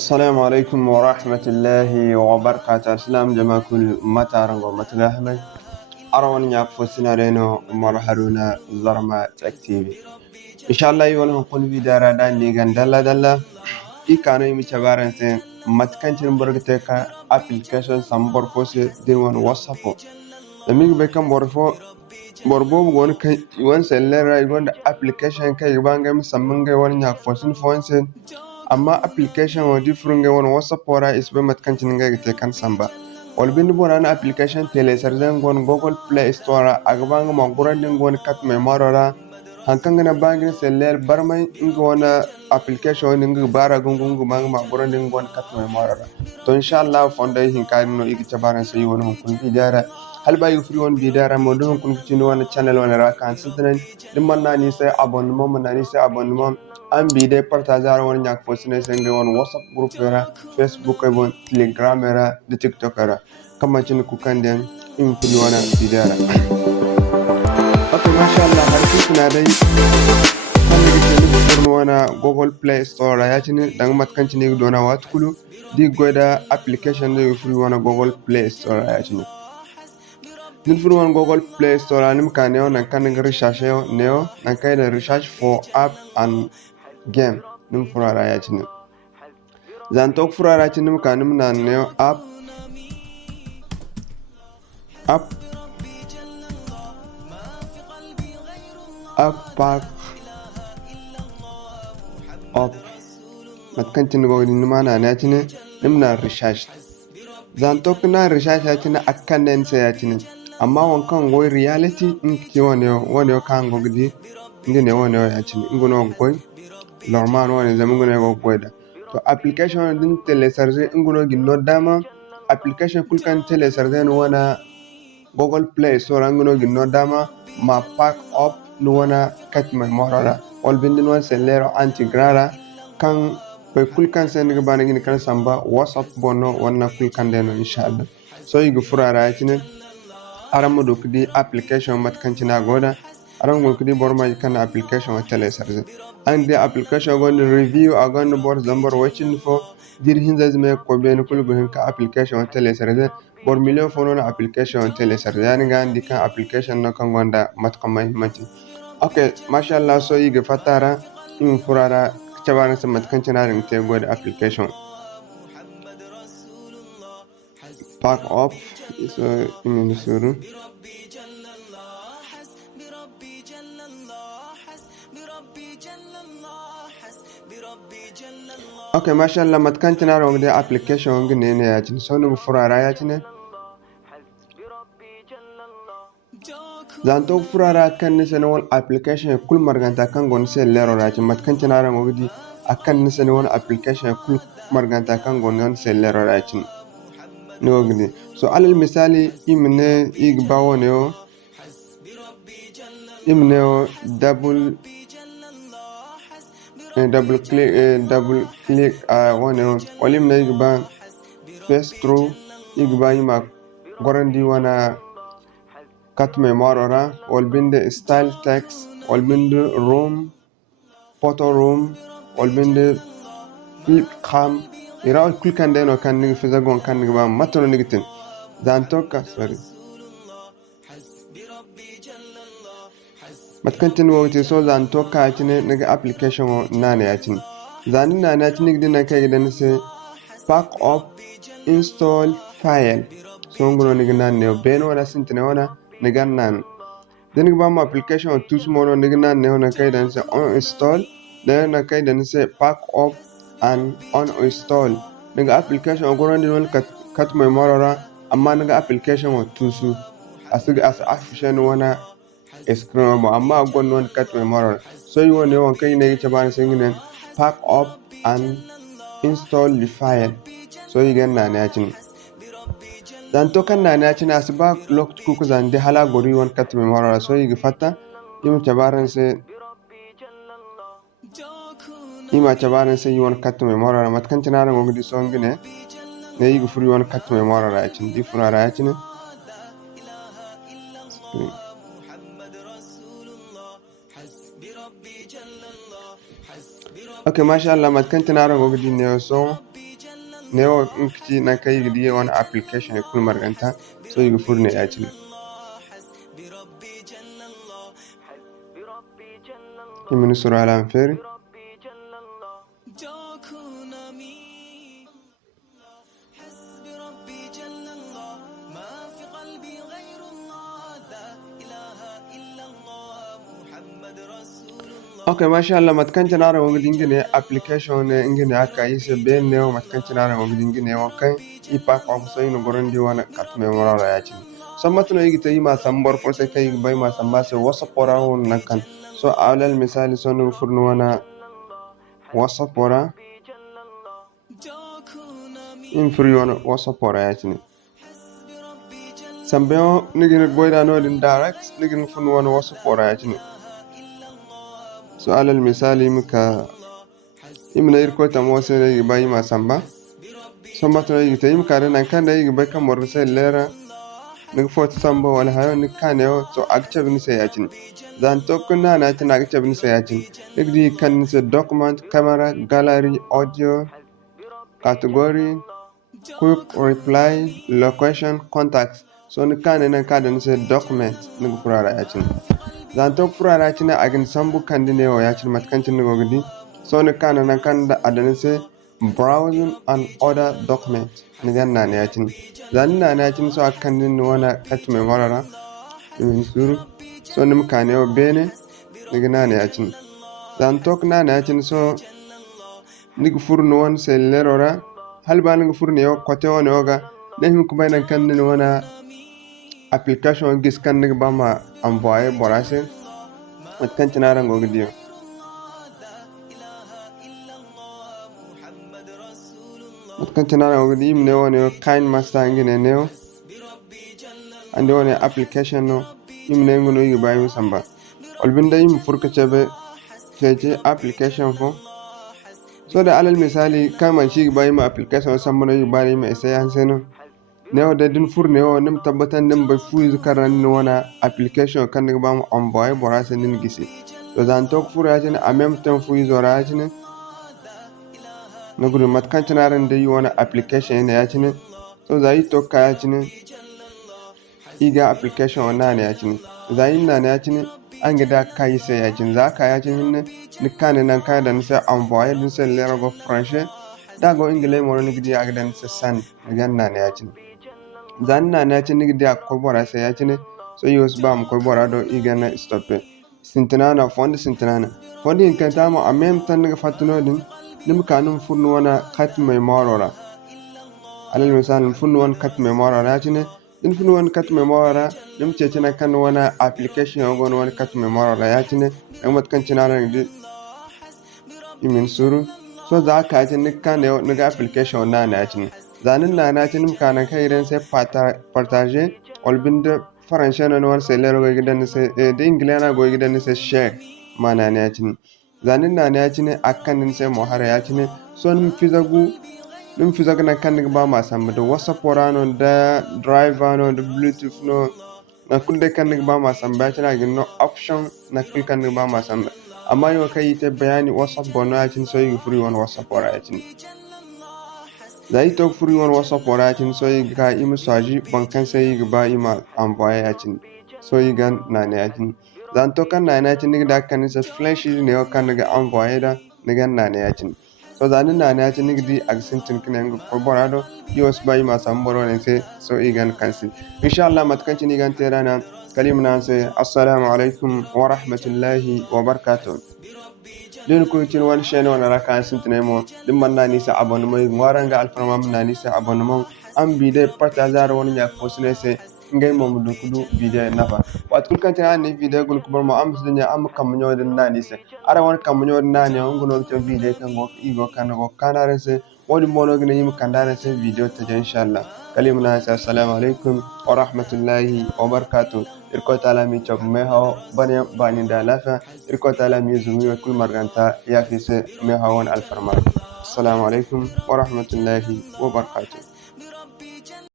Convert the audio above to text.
السلام عليكم ورحمة الله وبركاته. السلام جماعة كل متارنغ ومتلاحمة أروان يقفو سنارينو مرحرونا زرما تكتيبي إن شاء الله يولهم نكون في دارا دان نيغان دالا إيكانو يمي تبارن سين متكنتين برغتك application سامبور فوسي ديوان وصفو لميك بكم borbo gon kai wan sellera gon da application kai banga musamman wani nya fosin fonsen amma application wa different ga wani whatsapp wara is be mat kancin ga te kan samba wal bin bona na application tele sarden gon google play store agbanga ma guran gon kat me marara hankan na bangin seller barmai inga wana application inga bara gungungu ma guran gon kat me marara to insha Allah fonda hin kan no igi tabaran sai wani hunkun idara hal ba yu free won bidara mo don kun kutini wani channel wani ra kan sintanen dimman na ni sai abonnement man na ni sai abonnement an bide partager wani nyak posine senge wani whatsapp group era facebook ebon telegram era de tiktok era kama chin ku kanden in free wani bidara okay mashallah har kuna dai kan da kike nufi wana google play store ya cini dan matkan cini dona watkulu di goda application da free wana google play store ya cini Nilfuru on Google Play Store anim kaneo na kaning research neo na kaida research for app and game nim furara ya chini zantok furara chini kanim na neo app pack up matkan chini go nima na ne chini nim na research zantok na research ya chini akkan den sai ya chini amma wankan goy reality in ki wani kan gogdi ngene wani ya chini ngono goy normal wani zamu ngono goy da to application din telecharge ngono ginno dama application kulkan telecharge no wana google play store ngono ginno dama ma pack up no wana katma morara wal bindin wan sellero antigrara kan be kulkan sen ga bana gini kan samba whatsapp bonno wana kulkan deno inshallah so yigu furara ya chini aramu dokdi application mat kancina goda aramu dokdi borma kan application wa telecharge and the application gon review agon bor zambar watching for dir hinza zme ko ben kulgo hin ka application wa telecharge bor million fono na application wa telecharge yani gandi kan application na kan gonda mat kamai mati okay mashallah so yiga fatara in furara chabana sa mat kancina ring te goda application pack up so in suru okay mashallah matkan tinaro ngde application ngne ne ya tin sonu furara ya tin zanto furara kan ne senol application kul marganta kan gon se lero ra tin matkan tinaro ngdi akan ne senol application kul marganta kan gon se lero ra tin nogni so alal misali imne igbawo ne o imne o double click one olim na igba paste through igba ima gorandi wana cut memorora ol binde style text ol binde room photo room ol binde flip cam ira ol click and then kan ni fiza gon kan ni ba matono nigitin zantoka sorry matkantin wawti so zantoka tine naga application nane yatin zanin nane yatin gidin kai gidan se pack up install file so ngono ni ginan ne ben wala sintine wana ni gannan den ba ma application tous mono ni ginan ne wana kai dan se on install then na kai dan se pack up and uninstall naga application ngono ni won kat mai marara amma naga application wa tusu asiga as afishan wana screen amma gon non kat mai marara so you won won kai ne ke ban singin pack up and install the file so you gan na ne cin dan to kan na ne cin asba lock ku zan de hala gori won kat mai marara so you fata yim tabaran se ima tabaran se you won kat mai marara matkan tinara ngodi so ngine ne yigu furi won kat mai marara cin di furara cin okay mashallah matkan tinara ngodi ne so neo inkiti na kai gidi wani application ya kul marganta so yiga furne yacine imin sura alam feri Okay, masha Allah matkanci na rawa gidingine application ne ingine aka yise ben ne matkanci na rawa gidingine wakan ipa kwa so ino gorondi wana katme morara yaci sammatno yigita yima sambor fo se kay bay ma samba se whatsapp ora won nakan so alal misali so no furno wana whatsapp ora in free wana whatsapp ora yaci sambe nigine goyda no din direct nigine furno wana whatsapp ora yaci so alal misali muka imna irko tamo se ne bayi ma samba so matno yigita yim kare nan kan da yigi bay kam mor se lera nig fot samba wala hayo nig kane so akcha bin se yacin zan to kunna na tin akcha bin se yacin nig di kan se document camera gallery audio category quick reply location contacts so nig kane nan kada se document nig furara yacin zan to furara yacin agin sambu kandine o yacin matkancin nig ogdi so nig kane nan kan da adane se browsing and other documents nigan na yacin zan na yacin so akan nin wana katme morara in suru so nim kane o bene nigana na yacin zan tok na yacin so nig furno won se lerora halba nig furne yo kote won yoga nehim ko baynan kan nin wana application gis kan nig bama envoyer borase matkan tinara ngogdiyo matkan tinara ngogdi imne woni kind master ngine neo ande woni application no imne ngono yi bayu samba olbinda yim furka chebe keje application fo so da alal misali kama shi bayu ma application samba no yi bari ma sai hanseno neo da din furne o nim tabbatan nim ba fuiz karan wana application kan ga ba mu envoyer borase nin gisi to zan tok fura jene a même temps fuiz ora jene no gudu matkan tinaran da yi wana application ne ya cine so zai to kaya cine iga application wana ne ya cine zai na ne ya cine an gida kai sai ya cine za ka ya cine ne nikane nan kai da nse envoyer din se lero go français da go anglais mo ni gidi aga dan se san ganna ne ya cine zan na ne ya cine gidi ko bora sai ya cine so yos bam ko bora do iga na stoppe sintinana fondi in kan tamo a même temps ga fatuno din nim kanum furno wana katme morora alal misal furno wan katme morora ya cine din furno wan katme morora nim cecina kan wana application gon wan katme morora ya cine amat kan cinara di imin suru so za ka ji nikan ne niga application na na cine zanin na cine kana kai ran sai partager olbinde français no wan sai lero go gidan sai de inglés na go gidan sai share mana ne ya cine zanin na ya cine akan sai mohara ya cine so nim fizagu na kan ba ma samba da whatsapp orano da driver no da bluetooth no na kulde kan ba ma samba ya cine gin no option na kul kan ba ma samba amma yo kai ta bayani whatsapp bono ya cine so yi free one whatsapp ora ya cine zai to free one whatsapp ora ya cine so yi ga imi saji bankan sai yi ba ima envoyer ya cine so yi gan na ya cine zan to kan na cine da kan sa flash ne o kan ga envoyer da nigan na ya cine so zanin na ya cine gidi aksentin kinan ko borado yos bai ma samboro ne sai so igan kansi inshallah matkan cini gan terana kalimna sai assalamu alaikum wa rahmatullahi wa barakatuh din ko cin wani shene wala raka sintin mo din manna ni sa abonnement ngwaranga alfarma manna ni sa abonnement am bi de partager woni ya fosne sai ngay mom du kudu video nafa wat kul kan tan ni video gol ko mo am sunya am kam nyoode nani se ara won kam nyoode nani on gono to video kan go igo kan go kanare se wodi mono gene yim kandare se video ta inshallah kalimuna assalamu alaikum wa rahmatullahi wa barakatuh irko taala mi chok me haw bani bani da lafa irko taala mi zumi kul marganta ya fi se me hawon alfarma assalamu alaikum wa rahmatullahi wa barakatuh